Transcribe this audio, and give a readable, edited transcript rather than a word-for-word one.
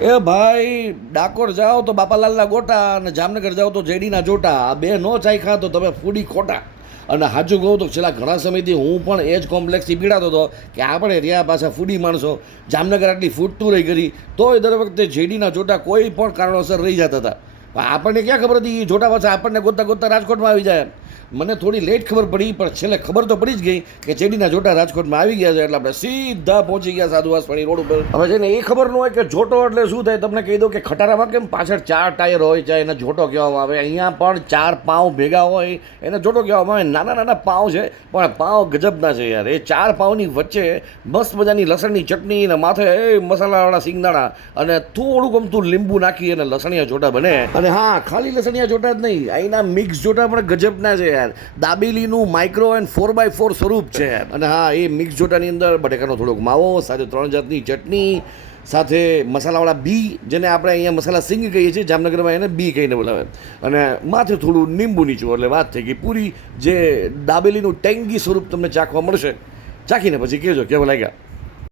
એ ભાઈ, ડાકોર જાઓ તો બાપાલાલના ગોટા અને જામનગર જાઓ તો જેડીના જોટા. આ બે નો ચાખ્યા તો તમે ફૂડી ખોટા. અને સાચું કહું તો છેલ્લા ઘણા સમયથી હું પણ એ જ કોમ્પ્લેક્સથી પીડાતો હતો કે આપણે રહ્યા પાછા ફૂડી માણસો. જામનગર આટલી ફૂટતું રહી કરી તોય દર વખતે જેડીના જોટા કોઈ પણ કારણોસર રહી જતા હતા. પણ આપણને ક્યાં ખબર હતી એ જોટા પાછા આપણને ગોતતા ગોતતા રાજકોટમાં આવી જાય. મને થોડી લેટ ખબર પડી, પણ છેલ્લે ખબર તો પડી જ ગઈ કે જેડીના જોટા રાજકોટમાં આવી ગયા છે. એટલે આપણે સીધા પહોંચી ગયા સાધુવાસવાણી રોડ ઉપર. હવે છે ને એ ખબર ન હોય કે જોટો એટલે શું થાય. તમને કહી દઉં કે ખટારામાં કેમ પાછળ 4 ટાયર હોય છે એને જોટો કહેવામાં આવે, અહીંયા પણ 4 પાઉં ભેગા હોય એને જોટો કહેવામાં આવે. નાના નાના પાઉં છે પણ પાઉં ગજબના છે યાર. એ 4 પાઉંની વચ્ચે મસ્ત મજાની લસણની ચટણી અને માથે એ મસાલાવાળા સિંગદાણા અને થોડુંક અમથું લીંબુ નાખી અને લસણિયા જોટા બને. અને હા, ખાલી લસણિયા જોટા જ નહીં, અહીંના મિક્સ જોટા પણ ગજબના છે યાર. દાબેલીનું માઇક્રો એન્ડ 4x4 સ્વરૂપ છે. અને હા, એ મિક્સ જોટાની અંદર બટેકાનો થોડોક માવો સાથે 3 જાતની ચટણી સાથે મસાલાવાળા બી, જેને આપણે અહીંયા મસાલા સિંગ કહીએ છીએ, જામનગરમાં એને બી કહીને બોલાવે. અને માથે થોડું લીંબુ નીચું એટલે વાત થઈ ગઈ પૂરી. જે દાબેલીનું ટેંગી સ્વરૂપ તમને ચાખવા મળશે. ચાખીને પછી કહેજો કેવા લાગ્યા.